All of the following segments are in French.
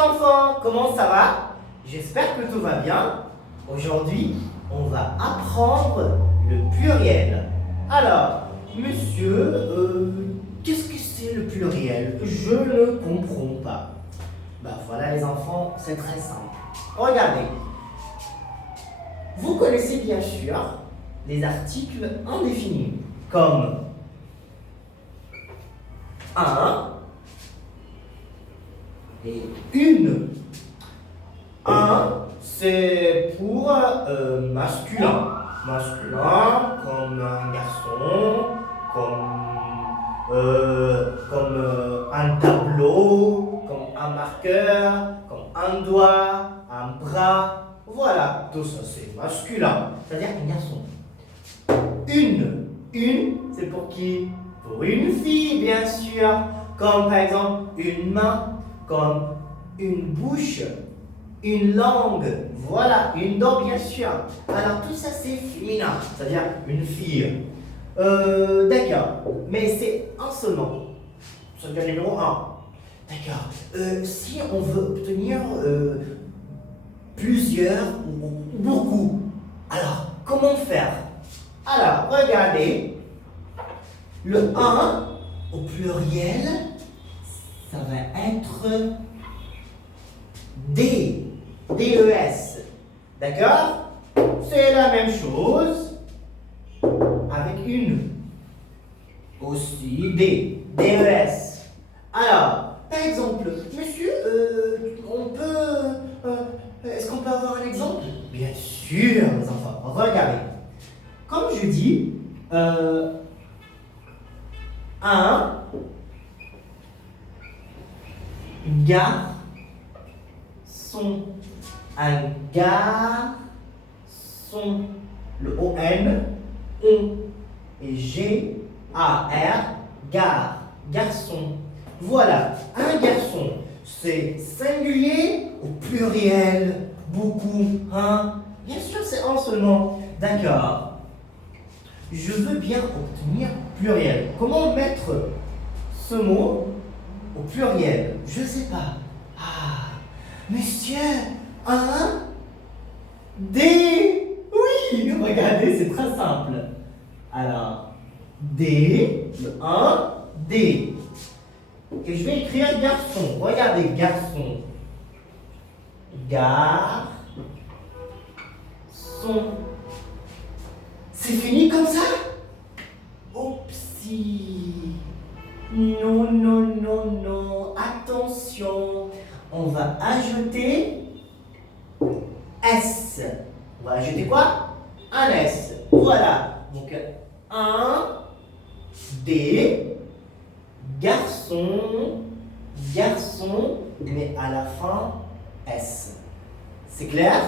enfants, comment ça va? J'espère que tout va bien. Aujourd'hui, on va apprendre le pluriel. Alors, monsieur, qu'est-ce que c'est le pluriel? Je ne comprends pas. Ben voilà les enfants, c'est très simple. Regardez. Vous connaissez bien sûr les articles indéfinis, comme un et une. Un, c'est pour masculin. Masculin, comme un garçon, comme un tableau, comme un marqueur, comme un doigt, un bras. Voilà, tout ça c'est masculin, c'est-à-dire un garçon. Une, c'est pour qui? Pour une fille, bien sûr. Comme par exemple une main, comme une bouche, une langue, voilà, une dent, bien sûr. Alors tout ça c'est féminin, c'est-à-dire une fille. D'accord, mais c'est un seulement. C'est-à-dire numéro un. D'accord. Si on veut obtenir plusieurs ou beaucoup, alors comment faire? Alors, regardez, le un au pluriel, ça va être D, D-E-S, d'accord? C'est la même chose avec une, aussi D, D-E-S. Alors, par exemple, monsieur, est-ce qu'on peut avoir un exemple? Bien sûr, les enfants, regardez. Comme je dis, un garçon, un garçon, le O-N, on et G-A-R, gare, garçon. Voilà, un garçon, c'est singulier ou pluriel, beaucoup, hein? Bien sûr, c'est un seulement. D'accord. Je veux bien obtenir pluriel. Comment mettre ce mot au pluriel? Je ne sais pas. Ah, monsieur, un, des. Oui, regardez, c'est très simple. Alors, des, le un, des. Et je vais écrire garçon. Regardez, garçon. Garçon. C'est fini comme ça? Oupsie. Non, non, non, non. Attention. On va ajouter S. On va ajouter quoi? Un S. Voilà. Donc, un, des, garçon, garçon, mais à la fin, S. C'est clair?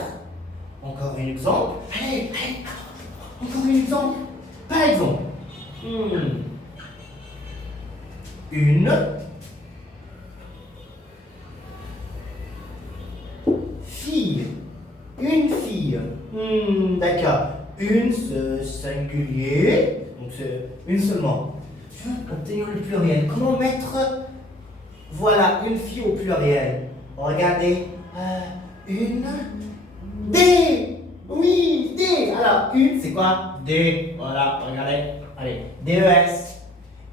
Encore un exemple. Allez, allez. Encore un exemple. Par exemple, une fille. Une fille. D'accord. Une, c'est singulier. Donc c'est une seulement. Je veux obtenir le pluriel. Comment mettre, voilà, une fille au pluriel? Regardez. Une. Des. Oui, D. Alors, une, c'est quoi? D. Voilà, regardez. Allez, D-E-S.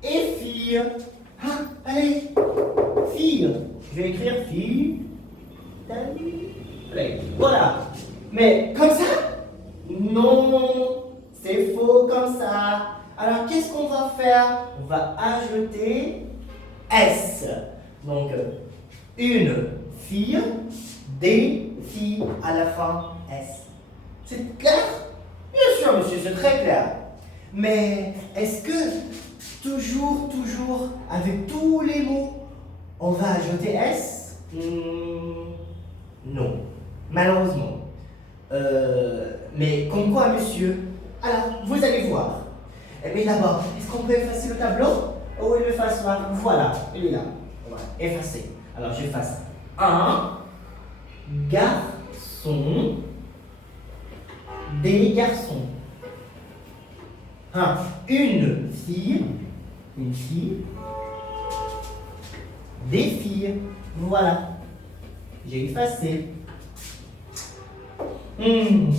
Et fille. Ah, allez. Fille. Je vais écrire fille. Allez, voilà. Mais comme ça? Non, c'est faux comme ça. Alors, qu'est-ce qu'on va faire? On va ajouter S. Donc, une fille, des filles, à la fin, S. C'est clair? Bien sûr, monsieur, c'est très clair. Mais est-ce que toujours, avec tous les mots, on va ajouter S? Non, malheureusement. Mais comme quoi, monsieur? Alors, vous allez voir. Mais d'abord, est-ce qu'on peut effacer le tableau? Oh, il efface là. Voilà, il est là. On va effacer. Alors, j'efface un garçon, des garçons. Une fille, des filles. Voilà. J'ai effacé. Hmm,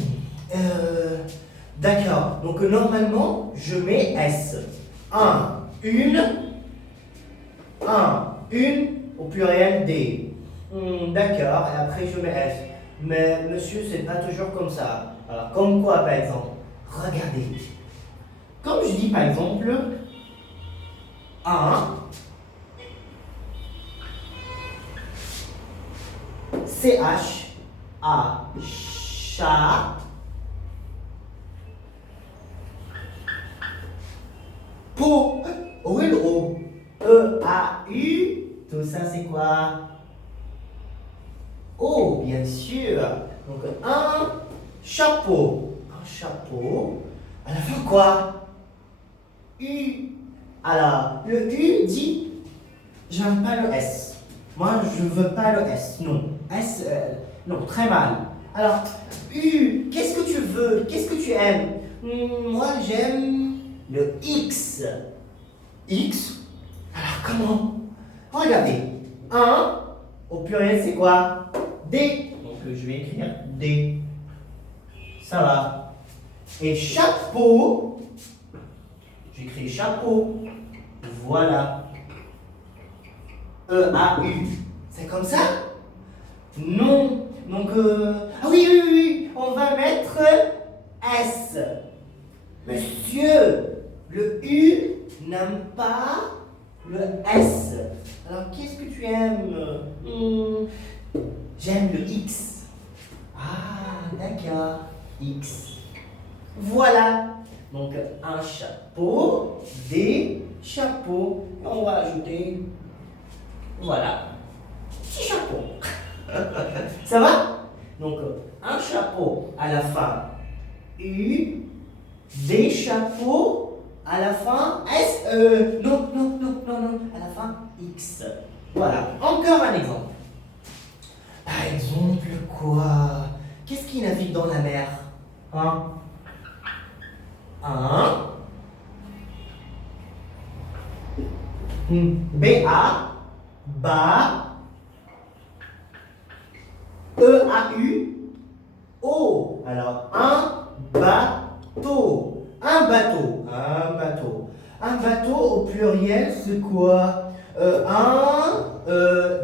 D'accord. Donc normalement, je mets S. Une au pluriel des. D'accord, et après je mets S. Mais monsieur, c'est pas toujours comme ça. Alors, comme quoi par exemple? Regardez. Comme je dis par exemple, un, CH, A, chat, Po, O et le O, E-A-U, tout ça c'est quoi? O, bien sûr. Donc un chapeau. Un chapeau. À la fin quoi? U. Alors, le U dit, j'aime pas le S. Moi, je veux pas le S. Non. S, non, très mal. Alors, U, qu'est-ce que tu veux? Qu'est-ce que tu aimes? Moi, j'aime le X. X? Alors, comment? Regardez. Un, au pluriel, c'est quoi? D. Donc, je vais écrire D. Ça va. Et chapeau, j'écris chapeau. Voilà. E-A-U. C'est comme ça? Non. Donc, ah oui, oui, oui, on va mettre S. Monsieur, le U n'aime pas le S. Alors, qu'est-ce que tu aimes? J'aime le X. Ah, d'accord. X. Voilà. Donc, un chapeau, des chapeaux. On va ajouter, voilà, petit chapeau. Ça va? Donc, un chapeau à la fin U, des chapeaux à la fin S, non, non, non, non, non, à la fin X. Voilà. Encore un exemple. Par exemple, quoi? Qu'est-ce qui navigue dans la mer? B-A, ba, E-A-U, O. Alors, un bateau. Un bateau. Un bateau. Un bateau au pluriel, c'est quoi?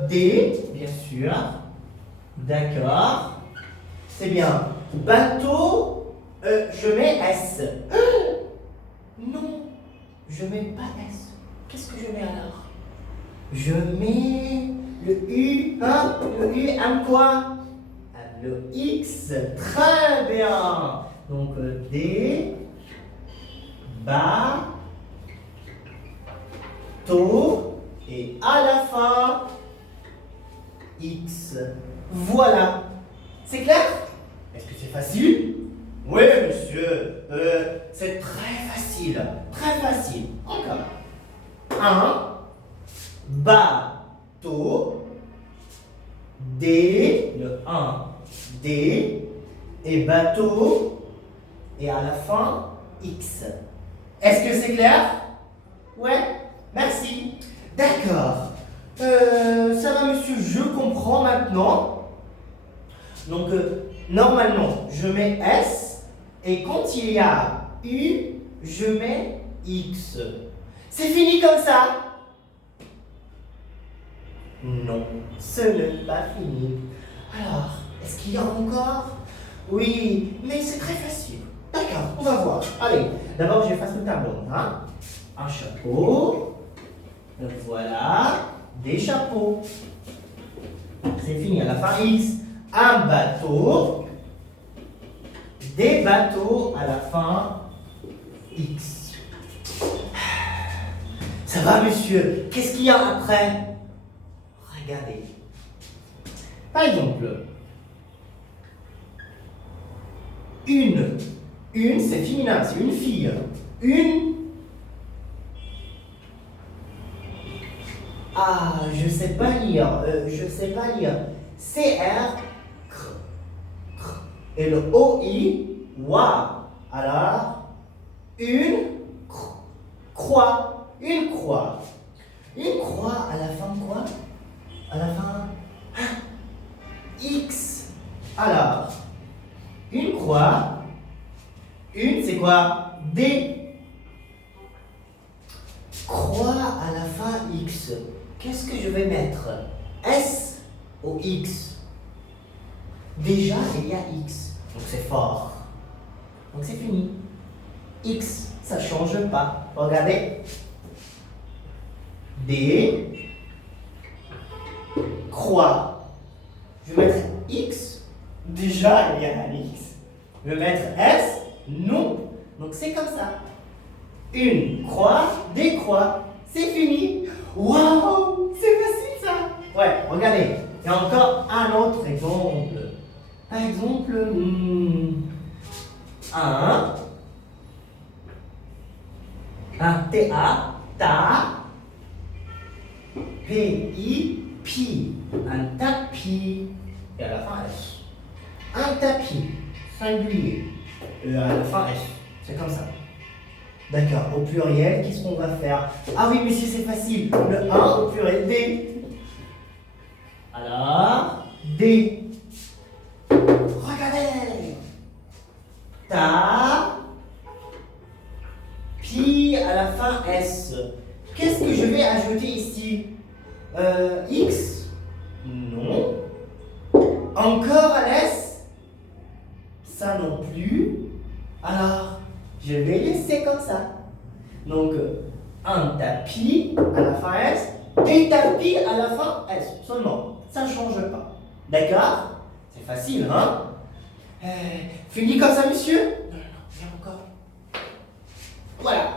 D, bien sûr. D'accord. C'est bien. Bateau, je mets S. Non, je mets pas S. Qu'est-ce que je mets alors? Je mets le U, hein? Le U aime quoi? Le X, très bien. Donc D, ba, to, et à la fin, X. Voilà. C'est clair? Est-ce que c'est facile? Oui, monsieur. C'est très facile. Très facile. Encore. Un bateau, D, le 1, D, et bateau, et à la fin, X. Est-ce que c'est clair? Ouais, merci. D'accord. Ça va, monsieur, je comprends maintenant. Donc, normalement, je mets S, et quand il y a U, je mets X. C'est fini comme ça? Non, ce n'est pas fini. Alors, est-ce qu'il y a encore? Oui, mais c'est très facile. D'accord, on va voir. Allez, d'abord j'efface le tableau. Hein? Un chapeau. Voilà, des chapeaux. C'est fini, à la fin X. Un bateau. Des bateaux, à la fin X. Ça va, monsieur? Qu'est-ce qu'il y a après? Regardez. Par exemple, une. Une, c'est féminin, c'est une fille. Une. Ah, je sais pas lire. Je sais pas lire. C-R. Et le O-I. Wa. Alors, une croix. Une croix. Une croix à la fin quoi? À la fin. Alors, une croix. Une, c'est quoi? D. Croix à la fin X. Qu'est-ce que je vais mettre? S ou X? Déjà, il y a X. Donc c'est fort. Donc c'est fini. X, ça ne change pas. Regardez. D. Croix. Je vais mettre X. Déjà, il y a un X. Je vais mettre S. Non. Donc c'est comme ça. Une croix, des croix. C'est fini. Waouh, c'est facile ça. Ouais, regardez. Il y a encore un autre exemple. Par exemple, un TA, ta, PI, pi, un tapis, et à la fin S. Un tapis, singulier, et à la fin S. C'est comme ça. D'accord, au pluriel, qu'est-ce qu'on va faire? Ah oui, messieurs, c'est facile. Le 1 au pluriel, D. Alors, D. Regardez. Ta. Pi à la fin S. Qu'est-ce que je vais ajouter ici? X? Non. Encore un S? Ça non plus. Alors, je vais laisser comme ça. Donc, un tapis à la fin S, des tapis à la fin S. Seulement, ça ne change pas. D'accord? C'est facile, hein? Fini comme ça, monsieur? Non, viens encore. Voilà.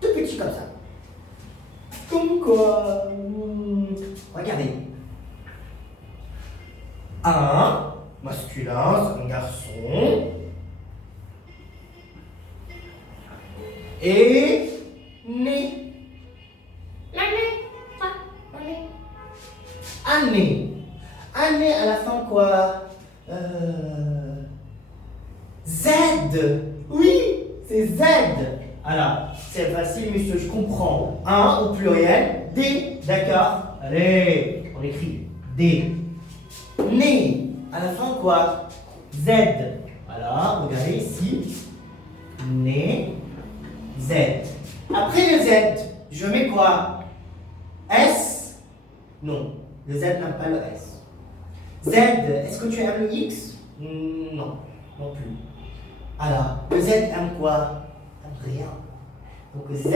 Tout petit comme ça. Comme quoi? Regardez. Un masculin, c'est un garçon. Et né. Année. Année à la fin quoi? Z. Oui, c'est Z. Alors, c'est facile, monsieur, je comprends. Un au pluriel, D, d'accord? Allez, on écrit D. Né. À la fin quoi? Z. Alors, regardez ici. Né. Z. Après le Z, je mets quoi? S? Non, le Z n'a pas le S. Z, est-ce que tu aimes le X? Non, non plus. Alors, le Z aime quoi? Rien. Donc Z,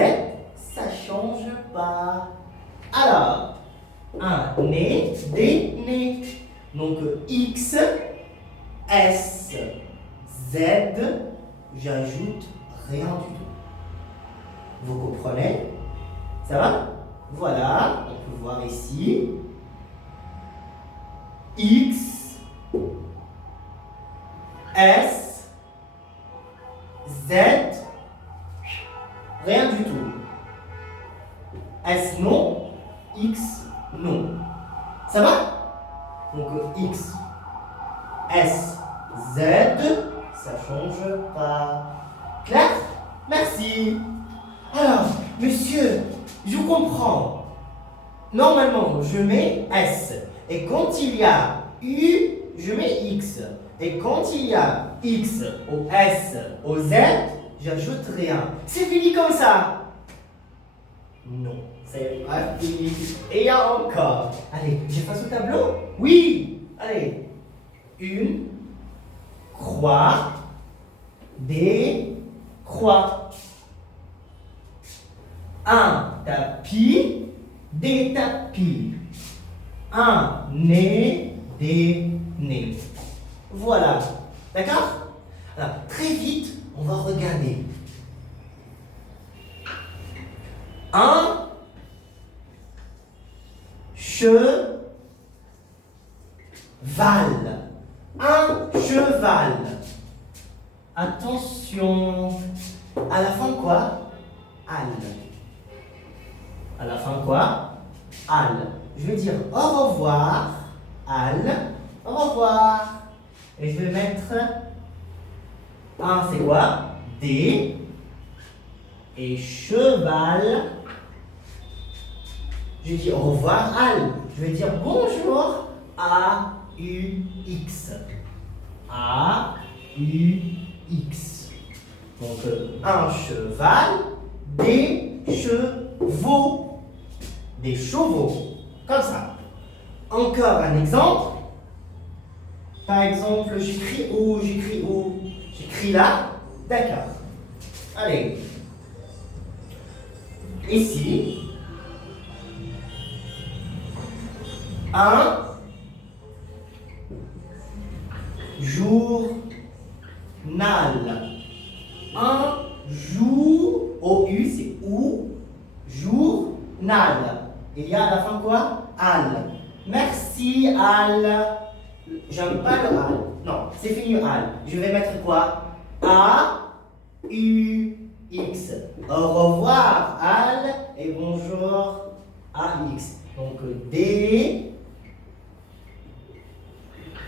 ça change pas. Alors, un né, des nés. Donc X, S, Z, j'ajoute rien du tout. Vous comprenez? Ça va? Voilà, on peut voir ici. X, S, Z, rien du tout. S non, X non. Ça va? Donc X, S, Z, ça change pas. Clair? Merci. Alors, monsieur, je comprends. Normalement, je mets S. Et quand il y a U, je mets X. Et quand il y a X au S, au Z, j'ajoute rien. C'est fini comme ça? Non, c'est pas fini. Et il y a encore. Allez, j'efface le tableau? Oui. Allez. Une croix, des croix. Un tapis, des tapis. Un nez, des nez. Voilà. D'accord? Alors, très vite, on va regarder. Un cheval. Un cheval. Attention. À la fin quoi? Al. À la fin quoi? Al. Je vais dire au revoir. Al. Au revoir. Et je vais mettre un, c'est quoi? D. Et cheval. Je dis au revoir, Al. Je vais dire bonjour à A-U-X. A-U-X. Donc, un cheval, des chevaux. Des chevaux. Comme ça. Encore un exemple. Par exemple, j'écris où, j'écris où? J'écris là. D'accord. Allez. Ici. Un journal. Un jour, O-U, c'est ou, journal. Il y a à la fin quoi? Al. Merci, Al. J'aime pas le Al. Non, c'est fini, Al. Je vais mettre quoi? A-U-X. Au revoir, Al. Et bonjour, A-X. Donc, D.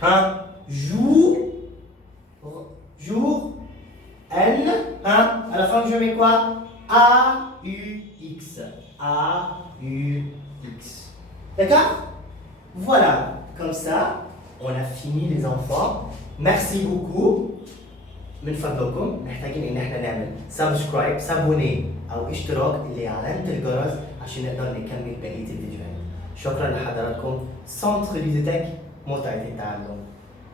Un jour. Jour. N. À la fin, je mets quoi? A-U-X. A-U-X. D'accord? Voilà. Comme ça, on a fini les enfants. Merci beaucoup. من فضلكم محتاجين ان احنا نعمل سبسكرايب سابوني او اشتراك اللي علامة الجرس عشان نقدر نكمل بقية الفيديوهات. شكرا لحضراتكم. سنتر ليدوتك متعة التعلم.